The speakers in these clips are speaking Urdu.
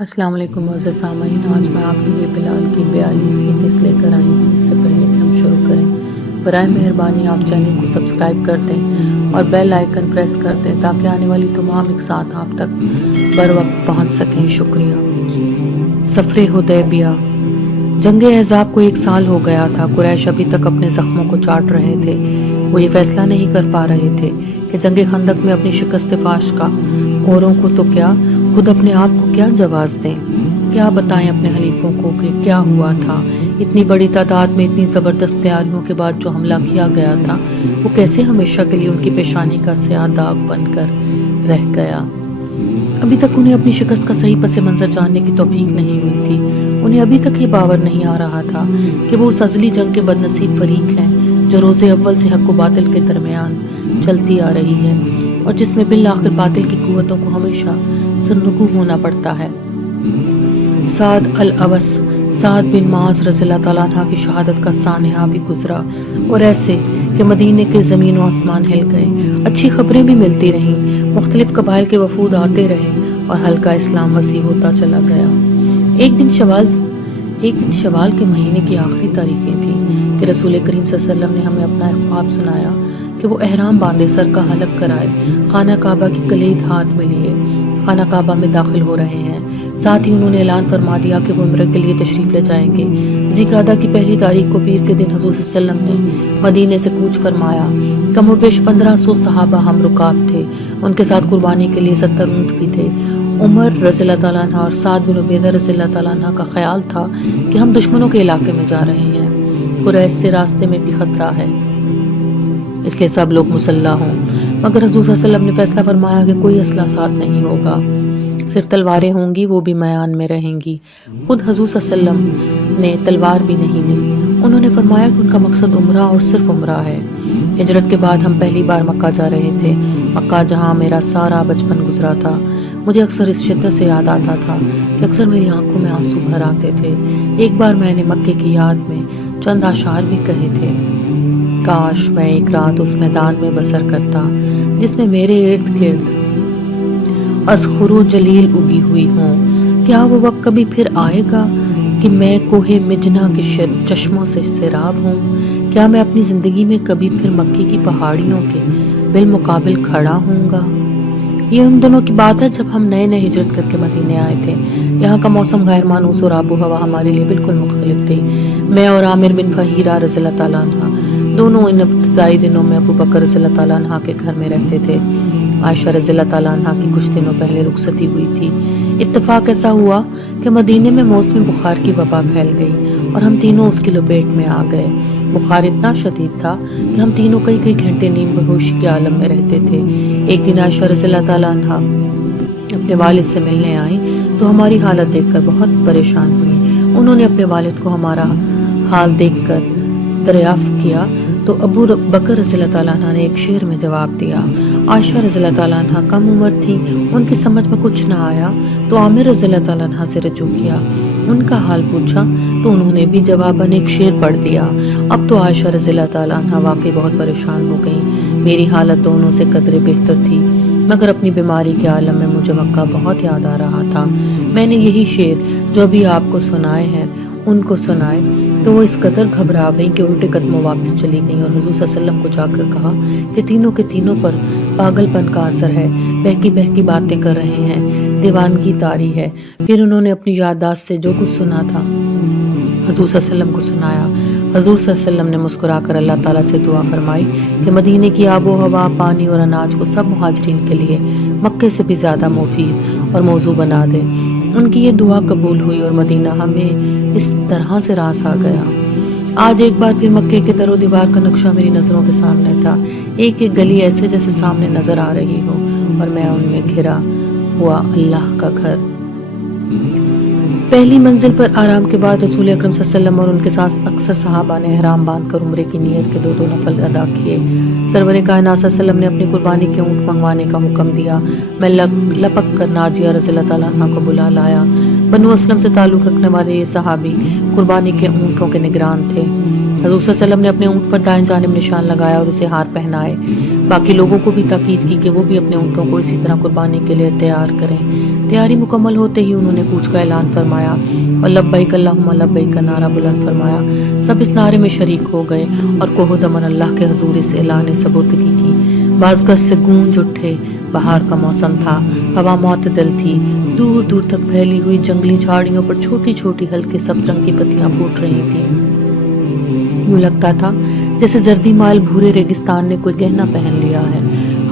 السلام علیکم معزز سامعین، آج میں آپ کے لیے بلال کی 42ویں قسط لے کر آئی ہوں۔ اس سے پہلے کہ ہم شروع کریں، برائے مہربانی آپ چینل کو سبسکرائب کر دیں اور بیل آئیکن پریس کر دیں تاکہ آنے والی تمام اقساط آپ تک بر وقت پہنچ سکیں۔ شکریہ۔ سفر حدیبیہ۔ جنگ احزاب کو 1 سال ہو گیا تھا۔ قریش ابھی تک اپنے زخموں کو چاٹ رہے تھے۔ وہ یہ فیصلہ نہیں کر پا رہے تھے کہ جنگ خندق میں اپنی شکست فاش کا اوروں کو تو کیا، خود اپنے آپ کو کیا جواز دیں۔ کیا بتائیں اپنے حلیفوں کو کہ کیا ہوا تھا۔ اتنی بڑی تعداد میں اتنی زبردست تیاریوں کے بعد جو حملہ کیا گیا تھا وہ کیسے ہمیشہ کے لیے ان کی پیشانی کا سیاہ داغ بن کر رہ گیا۔ ابھی تک انہیں اپنی شکست کا صحیح پس منظر جاننے کی توفیق نہیں ہوئی تھی۔ انہیں ابھی تک یہ باور نہیں آ رہا تھا کہ وہ اس ازلی جنگ کے بد نصیب فریق ہیں جو روز اول سے حق و باطل کے درمیان چلتی آ رہی ہے اور جس میں بالآخر باطل کی قوتوں کو ہمیشہ سرنگو ہونا پڑتا ہے۔ سعد الاوس، سعد بن معاذ رضی اللہ تعالیٰ عنہ کی شہادت کا سانحہ بھی گزرا اور ایسے کہ مدینے کے زمین و آسمان ہل گئے۔ اچھی خبریں بھی ملتی رہیں، مختلف قبائل کے وفود آتے رہے اور حلقہ اسلام وسیع ہوتا چلا گیا۔ ایک دن شوال کے مہینے کی آخری تاریخیں تھیں کہ رسول کریم صلی اللہ علیہ وسلم نے ہمیں اپنا ایک خواب سنایا کہ وہ احرام باندھے سر کا حلق کرائے، خانہ کعبہ کی کلید ہاتھ میں لیے خانہ کعبہ میں داخل ہو رہے ہیں۔ ساتھ ہی انہوں نے اعلان فرما دیا کہ وہ عمرہ کے لیے تشریف لے جائیں گے۔ ذی القعدہ کی پہلی تاریخ کو پیر کے دن حضور صلی اللہ علیہ وسلم نے مدینے سے کوچ فرمایا۔ کم و بیش 1500 صحابہ ہم رکاب تھے۔ ان کے ساتھ قربانی کے لیے 70 اونٹ بھی تھے۔ عمر رضی اللہ تعالیٰ عنہ اور سعد بن عبیدہ رضی اللہ تعالیٰ عنہ کا خیال تھا کہ ہم دشمنوں کے علاقے میں جا رہے ہیں، قریش سے راستے میں بھی خطرہ ہے، اس لیے سب لوگ مسلح ہوں۔ مگر حضور صلی اللہ علیہ وسلم نے فیصلہ فرمایا کہ کوئی اسلحہ ساتھ نہیں ہوگا، صرف تلواریں ہوں گی، وہ بھی میان میں رہیں گی۔ خود حضور صلی اللہ علیہ وسلم نے تلوار بھی نہیں لی۔ انہوں نے فرمایا کہ ان کا مقصد عمرہ اور صرف عمرہ ہے۔ ہجرت کے بعد ہم پہلی بار مکہ جا رہے تھے، مکہ جہاں میرا سارا بچپن گزرا تھا۔ مجھے اکثر اس شدت سے یاد آتا تھا کہ اکثر میری آنکھوں میں آنسو بھر آتے تھے۔ ایک بار میں نے مکے کی یاد میں چند اشعار بھی کہے تھے۔ کاش میں ایک رات اس میدان میں بسر کرتا جس میں میرے ارد گرد اذخر و جلیل اگی ہوئی ہوں۔ کیا وہ وقت کبھی پھر آئے گا کہ میں کوہ مجنہ کے چشموں سے سیراب ہوں؟ کیا میں اپنی زندگی میں کبھی پھر مکے کی پہاڑیوں کے بالمقابل کھڑا ہوں گا؟ یہ ان دنوں کی بات ہے جب ہم نئے ہجرت کر کے مدینے آئے تھے۔ یہاں کا موسم غیر مانوس اور آب و ہوا ہمارے لیے بالکل مختلف تھی۔ میں اور عامر بن فہیرہ رضی اللہ تعالیٰ عنہ دونوں ان ابتدائی دنوں میں ابو بکر رضی اللہ تعالیٰ عنہ کے گھر میں رہتے تھے۔ عائشہ رضی اللہ تعالیٰ عنہ کی کچھ دنوں پہلے رخصتی ہوئی تھی۔ اتفاق ایسا ہوا کہ مدینے میں موسم بخار کی وبا پھیل گئی اور ہم تینوں اس کی لپیٹ میں آ گئے۔ بخار اتنا شدید تھا کہ ہم تینوں کئی گھنٹے نیند بہوشی کے عالم میں رہتے تھے۔ ایک دن عائشہ رضی اللہ تعالیٰ عنہ اپنے والد سے ملنے آئیں تو ہماری حالت دیکھ کر بہت پریشان ہوئی۔ انہوں نے اپنے والد کو ہمارا حال دیکھ کر دریافت کیا تو ابو بکر رضی اللہ تعالیٰ عنہ نے ایک شعر میں جواب دیا۔ عائشہ رضی اللہ تعالیٰ عنہ کم عمر تھی، ان کی سمجھ میں کچھ نہ آیا تو عامر رضی اللہ تعالیٰ عنہ سے رجوع کیا، ان کا حال پوچھا تو انہوں نے بھی جواباً ایک شعر پڑھ دیا۔ اب تو عائشہ رضی اللہ تعالیٰ عنہ واقعی بہت پریشان ہو گئیں۔ میری حالت دونوں سے قدرے بہتر تھی، مگر اپنی بیماری کے عالم میں مجھے مکہ بہت یاد آ رہا تھا۔ میں نے یہی شعر جو ابھی آپ کو سنائے ہیں ان کو سنائے تو وہ اس قدر گھبرا گئیں کہ الٹے قدموں واپس چلی گئیں اور حضور صلی اللہ علیہ وسلم کو جا کر کہا کہ تینوں کے تینوں پر پاگل پن کا اثر ہے، بہکی باتیں کر رہے ہیں، دیوانگی طاری ہے۔ پھر انہوں نے اپنی یادداشت سے جو کچھ سنا تھا حضور صلی اللہ علیہ وسلم کو سنایا۔ حضور صلی اللہ علیہ وسلم نے مسکرا کر اللہ تعالیٰ سے دعا فرمائی کہ مدینے کی آب و ہوا، پانی اور اناج کو سب مہاجرین کے لیے مکے سے بھی زیادہ مفید اور موزوں بنا دے۔ ان کی یہ دعا قبول ہوئی اور مدینہ ہمیں اس طرح سے راس آ گیا۔ آج ایک بار پھر مکے کے در و دیوار کا نقشہ میری نظروں کے سامنے تھا۔ ایک گلی ایسے جیسے سامنے نظر آ رہی ہو اور میں ان میں گھرا ہوا اللہ کا گھر۔ پہلی منزل پر آرام کے بعد رسول اکرم صلی اللہ علیہ وسلم اور ان کے ساتھ اکثر صحابہ نے احرام باندھ کر عمرے کی نیت کے 2 نفل ادا کیے۔ سرور کائنات صلی اللہ علیہ وسلم نے اپنی قربانی کے اونٹ منگوانے کا حکم دیا۔ میں لپک کر ناجیہ رضی اللہ تعالیٰ عنہ کو بلا لایا۔ بنو اسلم سے تعلق رکھنے والے یہ صحابی قربانی کے اونٹوں کے نگران تھے۔ حضور صلی اللہ علیہ وسلم نے اپنے اونٹ پر دائیں جانب نشان لگایا اور اسے ہار پہنائے۔ باقی لوگوں کو بھی تاکید کی کہ وہ بھی اپنے اونٹوں کو اسی طرح قربانی کے لیے تیار کریں۔ تیاری مکمل ہوتے ہی انہوں نے کوچ کا اعلان فرمایا اور لبیک اللہم لبیک کا نعرہ بلند فرمایا۔ سب اس نعرے میں شریک ہو گئے اور کوہ دمن اللہ کے حضور اس اعلان سپردگی کی۔ بعض گز سے گونج اٹھے۔ بہار کا موسم تھا، ہوا معتدل تھی، دور دور تک پھیلی ہوئی جنگلی جھاڑیوں پر چھوٹی چھوٹی ہلکے سبز رنگ کی پتیاں پھوٹ رہی تھیں۔ یوں لگتا تھا جیسے زردی مائل بھورے ریگستان نے کوئی گہنا پہن لیا ہے۔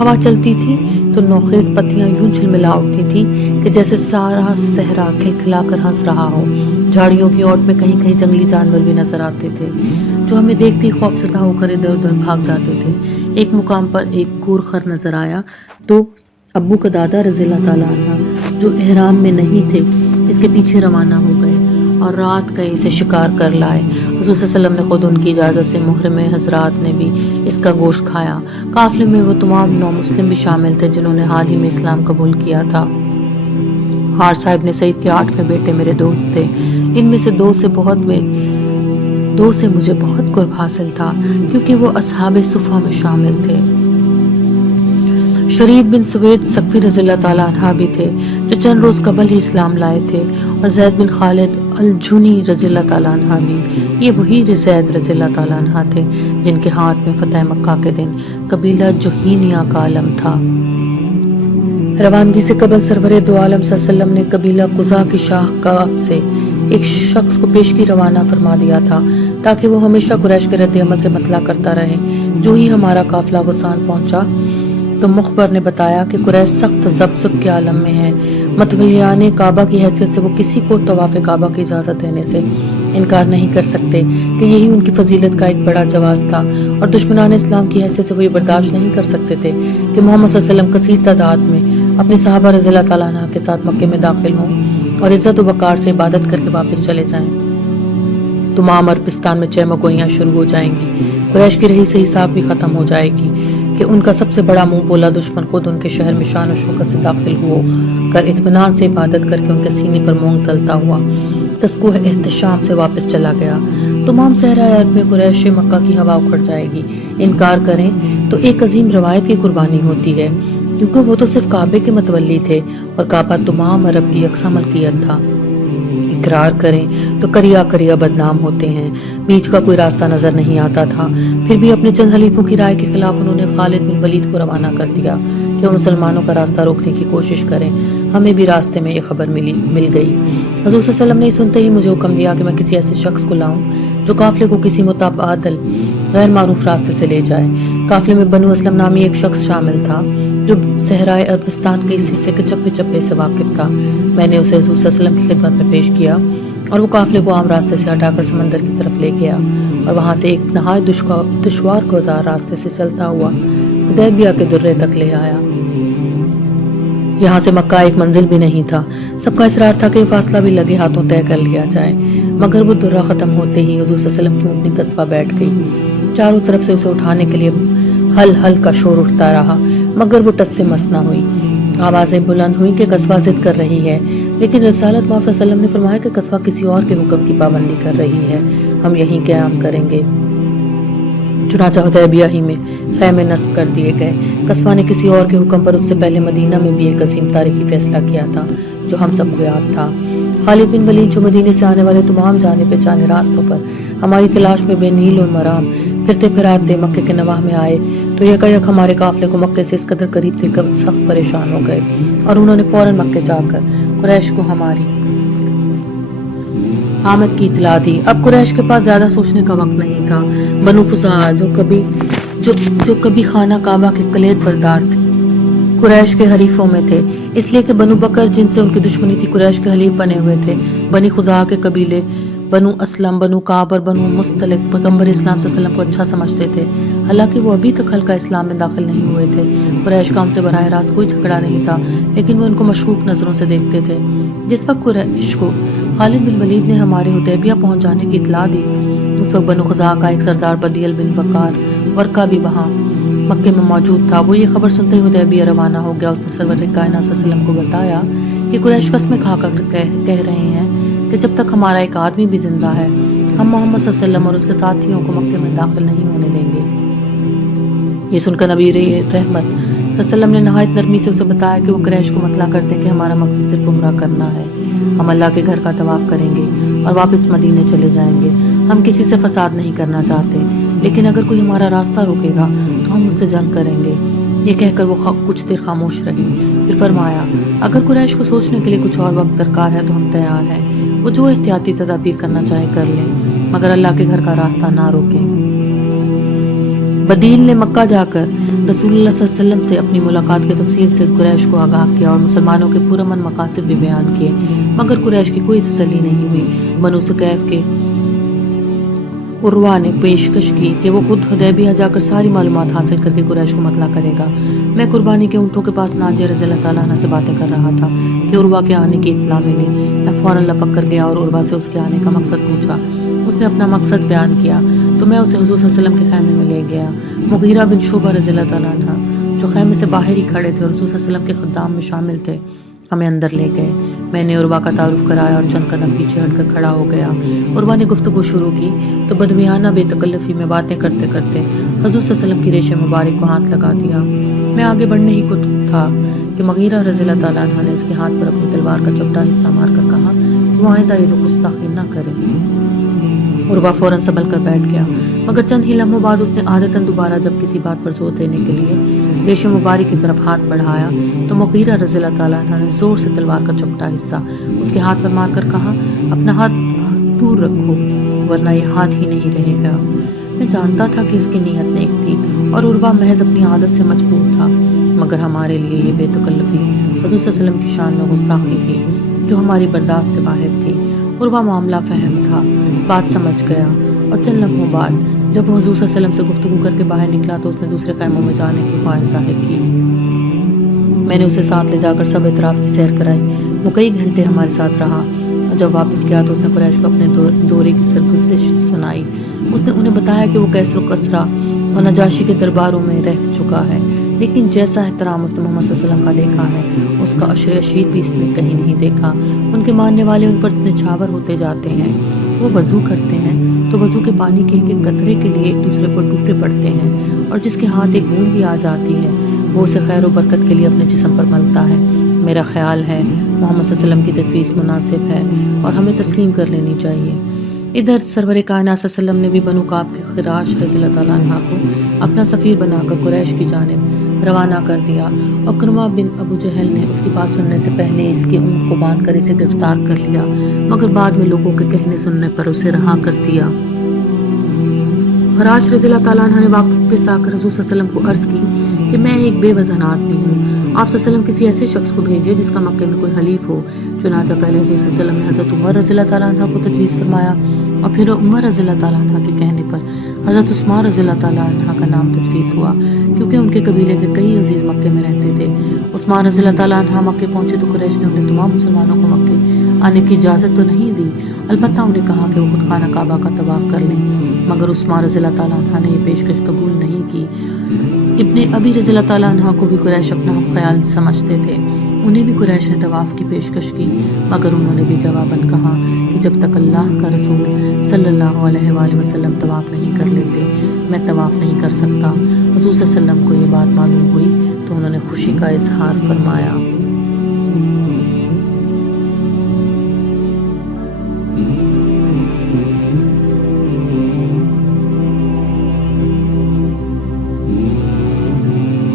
ہوا چلتی تھی تو نوخیز پتیاں یوں جھلملا اٹھتی تھیں کہ جیسے سارا صحرا کھلکھلا کر ہنس رہا ہو۔ جھاڑیوں کی اوٹ میں کہیں کہیں جنگلی جانور بھی نظر آتے تھے جو ہمیں دیکھتے ہی خوفزدہ ہو کر ادھر ادھر بھاگ جاتے تھے۔ ایک مقام پر ایک گورخر نظر آیا تو ابو کا دادا رضی اللہ تعالیٰ عنہ جو احرام میں نہیں تھے اس کے پیچھے روانہ ہو گئے اور رات گئے اسے شکار کر لائے۔ حضور صلی اللہ علیہ وسلم نے خود ان کی اجازت سے محرم حضرات نے بھی اس کا گوشت کھایا۔ قافلے میں وہ تمام نو مسلم بھی شامل تھے جنہوں نے حال ہی میں اسلام قبول کیا تھا۔ ہار صاحب نے سعید کے 8ویں بیٹے میرے دوست تھے۔ ان میں سے دو سے مجھے بہت قرب حاصل تھا کیونکہ وہ اصحاب صفہ میں شامل تھے۔ شرید بن سوید سقفی رضی اللہ تعالیٰ عنہ بھی تھے جو چند روز قبل ہی اسلام لائے تھے، اور زید بن خالد الجنی رضی اللہ تعالیٰ عنہ بھی۔ یہ وہی زید رضی اللہ تعالیٰ عنہ تھے جن کے ہاتھ میں فتح مکہ کے دن قبیلہ جوہینیہ کا علم تھا۔ روانگی سے قبل سرور دو عالم صلی اللہ علیہ وسلم نے قبیلہ قزا کی شاہ کعب سے ایک شخص کو پیشگی روانہ فرما دیا تھا تاکہ وہ ہمیشہ قریش کے رد عمل سے مطلع کرتا رہے۔ جو ہی ہمارا قافلہ غسان پہنچا تو مخبر نے بتایا کہ قریش سخت ذبذب کے عالم میں ہے۔ متولیان کعبہ کی حیثیت سے وہ کسی کو طواف کعبہ کی اجازت دینے سے انکار نہیں کر سکتے کہ یہی ان کی فضیلت کا ایک بڑا جواز تھا، اور دشمنان اسلام کی حیثیت سے وہ یہ برداشت نہیں کر سکتے تھے کہ محمد صلی اللہ علیہ وسلم کثیر تعداد میں اپنے صحابہ رضی اللہ تعالیٰ عنہ کے ساتھ مکے میں داخل ہوں اور عزت و وقار سے عبادت کر کے واپس چلے جائیں۔ تمام عربستان میں چہمگوئیاں شروع ہو جائیں گی، قریش کی رہی سہی ساکھ بھی ختم ہو جائے گی کہ ان کا سب سے بڑا منہ بولا دشمن خود ان کے شہر میں شان و شوکت سے داخل ہو کر اطمینان سے عبادت کر کے ان کے سینے پر مونگ تلتا ہوا تسکوہ احتشام سے واپس چلا گیا۔ تمام صحرائے عرب میں قریش مکہ کی ہوا اکھڑ جائے گی۔ انکار کریں تو ایک عظیم روایت کی قربانی ہوتی ہے، کیونکہ وہ تو صرف کعبے کے متولی تھے اور کعبہ تمام عرب کی یکساں ملکیت تھا۔ اقرار کریں تو کریا کریا بدنام ہوتے ہیں، بیچ کا کوئی راستہ نظر نہیں آتا تھا۔ پھر بھی اپنے چند حلیفوں کی رائے کے خلاف انہوں نے خالد بن ولید کو روانہ کر دیا کہ وہ مسلمانوں کا راستہ روکنے کی کوشش کریں۔ ہمیں بھی راستے میں یہ خبر مل گئی۔ حضور صلی اللہ علیہ وسلم نے سنتے ہی مجھے حکم دیا کہ میں کسی ایسے شخص کو لاؤں جو قافلے کو کسی متبادل غیر معروف راستے سے لے جائے۔ قافلے میں بنو اسلم نامی ایک شخص شامل تھا جو صحرائے عربستان کے اس حصے کے چپے چپے سے واقف تھا۔ میں نے اسے حضور صلی اللہ علیہ وسلم کی خدمت میں پیش کیا اور وہ قافلے کو عام راستے سے ہٹا کر سمندر کی طرف لے گیا اور وہاں سے ایک نہایت دشوار گزار راستے سے چلتا ہوا حدیبیہ کے درے تک لے آیا۔ یہاں سے مکہ ایک منزل بھی نہیں تھا۔ سب کا اصرار تھا کہ یہ فاصلہ بھی لگے ہاتھوں طے کر لیا جائے، مگر وہ درہ ختم ہوتے ہی حضور صلی اللہ علیہ وسلم کی اونٹنی قصبہ بیٹھ گئی۔ چاروں طرف سے اسے اٹھانے کے لیے ہل ہل کا شور اٹھتا رہا، مگر وہ ٹس سے مس نہ ہوئی۔ آوازیں بلند ہوئی کہ قصبہ ضد کر رہی ہے، لیکن رسالت محمد صلی اللہ علیہ وسلم نے فرمایا کہ قصبہ کسی اور کے حکم کی پابندی کر رہی ہے، ہم یہیں قیام کریں گے۔ چنانچہ حدیبیہ ہی میں خیمے نصب کر دیے گئے۔ قصبہ نے کسی اور کے حکم پر اس سے پہلے مدینہ میں بھی ایک عظیم تاریخی فیصلہ کیا تھا جو ہم سب کو یاد تھا۔ خالد بن ولید جو مدینے سے آنے والے تمام جانے پہچانے راستوں پر ہماری تلاش میں بے نیل و مرام پھرتے پھراتے مکے کے نواح میں آئے تو یکایک ہمارے قافلے کو مکے سے اس قدر قریب تھے کہ سخت پریشان ہو گئے، اور انہوں نے فوراً مکے جا کر قریش کو ہماری آمد کی اطلاع دی۔ اب قریش کے پاس زیادہ سوچنے کا وقت نہیں تھا۔ بنو خزاعہ جو کبھی خانہ کعبہ کے کلید بردار تھے قریش کے حریفوں میں تھے، اس لیے کہ بنو بکر جن سے ان کی دشمنی تھی قریش کے حلیف بنے ہوئے تھے۔ بنی خزاعہ کے قبیلے بنو اسلم، بنو کعب اور بنو مستلق پیغمبر اسلام صلی اللہ علیہ وسلم کو اچھا سمجھتے تھے، حالانکہ وہ ابھی تک حلقہ اسلام میں داخل نہیں ہوئے تھے۔ قریش کا ان سے براہ راست کوئی جھگڑا نہیں تھا، لیکن وہ ان کو مشکوک نظروں سے دیکھتے تھے۔ جس وقت قریش کو خالد بن ولید نے ہمارے حدیبیہ پہنچ جانے کی اطلاع دی، اس وقت بنو خزاعہ کا ایک سردار بدیل بن وقار ورقہ بھی وہاں مکے میں موجود تھا۔ وہ یہ خبر سنتے ہی حدیبیہ روانہ ہو گیا۔ اس نے سرور کائنات صلی اللہ علیہ وسلم کو بتایا کہ قریش قسمیں کھا کر کہہ رہے ہیں کہ جب تک ہمارا ایک آدمی بھی زندہ ہے ہم محمد صلی اللہ علیہ وسلم اور اس کے ساتھیوں کو مکے میں داخل نہیں ہونے دیں گے۔ یہ سن کر نبی رحمت صلی اللہ علیہ وسلم نے نہایت نرمی سے اسے بتایا کہ وہ قریش کو مطلع کر دے کہ ہمارا مقصد صرف عمرہ کرنا ہے، ہم اللہ کے گھر کا طواف کریں گے اور واپس مدینے چلے جائیں گے، ہم کسی سے فساد نہیں کرنا چاہتے، لیکن اگر کوئی ہمارا راستہ روکے گا تو ہم اس سے جنگ کریں گے۔ یہ کہہ کر وہ کچھ دیر خاموش رہی، پھر فرمایا اگر قریش کو سوچنے کے لیے کچھ اور وقت درکار ہے تو ہم تیار ہیں، وہ جو احتیاطی تدابیر کرنا چاہے کر لیں، مگر اللہ کے گھر کا راستہ نہ روکیں۔ بدیل نے مکہ جا کر رسول اللہ صلی اللہ علیہ وسلم سے اپنی ملاقات کے تفصیل سے قریش کو آگاہ کیا اور مسلمانوں کے پرامن مقاصد بھی بیان کیے، مگر قریش کی کوئی تسلی نہیں ہوئی۔ بنو ثقیف کے عروہ نے پیشکش کی کہ وہ خود حدیبیہ جا کر ساری معلومات حاصل کر کے قریش کو مطلع کرے گا۔ میں قربانی کے اونٹوں کے پاس ناجیہ رضی اللہ تعالیٰ عنہ سے باتیں کر رہا تھا کہ عروہ کے آنے کی اطلاع ملی۔ میں فوراً لپک کر گیا اور عروہ سے اس کے آنے کا مقصد پوچھا۔ اس نے اپنا مقصد بیان کیا تو میں اسے حضور صلی اللہ علیہ وسلم کے خیمے میں لے گیا۔ مغیرہ بن شعبہ رضی اللہ تعالیٰ عنہ جو خیمے سے باہر ہی کھڑے تھے اور رسول صلی اللہ علیہ وسلم کے خدام میں شامل تھے، ہمیں اندر لے گئے۔ میں نے عروہ کا تعارف کرایا اور چند قدم پیچھے ہٹ کر کھڑا ہو گیا۔ عروہ نے گفتگو شروع کی تو بدمیانہ بے تکلفی میں باتیں کرتے کرتے حضور صلی اللہ علیہ وسلم کی ریش مبارک کو ہاتھ لگا دیا۔ میں آگے بڑھنے ہی کو تھا کہ مغیرہ رضی اللہ تعالیٰ عنہ نے اس کے ہاتھ پر اپنی تلوار کا چپٹا حصہ مار کر کہا کہ وہ آئندہ یہ گستاخی نہ کرے۔ عروہ فوراً سنبھل کر بیٹھ گیا، مگر چند ہی لمحوں بعد اس نے عادتاً دوبارہ جب کسی بات پر زور دینے کے لیے ریش مبارک کی طرف ہاتھ بڑھایا تو مغیرہ رضی اللہ تعالیٰ عنہ نے زور سے تلوار کا چپٹا حصہ اس کے ہاتھ پر مار کر کہا اپنا ہاتھ دور رکھو ورنہ یہ ہاتھ ہی نہیں رہے گا۔ میں جانتا تھا کہ اس کی نیت نیک تھی اور عروہ محض اپنی عادت سے مجبور تھا، مگر ہمارے لیے یہ بے تکلفی حضور صلی اللہ علیہ وسلم کی شان میں گستاخی تھی جو ہماری برداشت سے باہر تھی۔ عروہ معاملہ فہم تھا، بات سمجھ گیا، اور چند لمحوں بعد جب وہ حضور صلی اللہ علیہ وسلم سے گفتگو کر کے باہر نکلا تو اس نے دوسرے خیموں میں جانے کی خواہش ظاہر کی۔ میں نے اسے ساتھ لے جا کر سب اطراف کی سیر کرائی۔ وہ کئی گھنٹے ہمارے ساتھ رہا اور جب واپس گیا تو اس نے قریش کو اپنے دورے کی سرگزشت سنائی۔ اس نے انہیں بتایا کہ وہ کیسر و کسرا اور نجاشی کے درباروں میں رہ چکا ہے، لیکن جیسا احترام اس نے محمد صلی اللہ علیہ وسلم کا دیکھا ہے اس کا عشر اشیر بھی اس نے کہیں نہیں دیکھا۔ ان کے ماننے والے ان پر نچھاور ہوتے جاتے ہیں۔ وہ وضو کرتے ہیں تو وضو کے پانی کے ایک قطرے کے لیے ایک دوسرے پر ٹوٹے پڑتے ہیں، اور جس کے ہاتھ ایک بوند بھی آ جاتی ہے وہ اسے خیر و برکت کے لیے اپنے جسم پر ملتا ہے۔ میرا خیال ہے محمد صلی اللہ علیہ وسلم کی تجویز مناسب ہے اور ہمیں تسلیم کر لینی چاہیے۔ ادھر سرور کائنات صلی اللہ علیہ وسلم نے بھی بنو کعب کے خراش رضی اللہ تعالیٰ عنہ کو اپنا سفیر بنا کر قریش کی جانب روانہ کر دیا، اور کرما بن ابو جہل نے اس کی بات سننے سے پہلے اس کی اونٹ کو باندھ کر اسے گرفتار کر لیا، مگر بعد میں لوگوں کے کہنے سننے پر اسے رہا کر دیا۔ خراش رضی اللہ تعالیٰ عنہ نے واپس آ کر حضور صلی اللہ علیہ وسلم کو عرض کی کہ میں ایک بے وزن آدمی ہوں، آپ صلی اللہ علیہ وسلم کسی ایسے شخص کو بھیجیے جس کا مکے میں کوئی حلیف ہو۔ چنانچہ پہلے حضور صلی اللہ علیہ وسلم نے حضرت عمر رضی اللہ تعالیٰ عنہ کو تجویز فرمایا، اور پھر عمر رضی اللہ تعالیٰ عنہ کے کہنے پر حضرت عثمان رضی اللہ تعالیٰ عنہ کا نام تجویز ہوا، کیونکہ ان کے قبیلے کے کئی عزیز مکے میں رہتے تھے۔ عثمان رضی اللہ تعالیٰ عنہ مکے پہنچے تو قریش نے انہیں تمام مسلمانوں کو مکے آنے کی اجازت تو نہیں دی، البتہ انہیں کہا کہ وہ خود خانہ کعبہ کا طواف کر لیں، مگر عثمان رضی اللہ تعالیٰ عنہ نے یہ پیشکش قبول نہیں کی۔ ابن ابی رضی اللہ تعالیٰ عنہ کو بھی قریش اپنا ہم خیال سمجھتے تھے، انہیں بھی قریش نے طواف کی پیشکش کی، مگر انہوں نے بھی جواباً کہا کہ جب تک اللہ کا رسول صلی اللہ علیہ وآلہ وسلم طواف نہیں کر لیتے میں طواف نہیں کر سکتا۔ حضور صلی اللہ علیہ وسلم کو یہ بات معلوم ہوئی تو انہوں نے خوشی کا اظہار فرمایا۔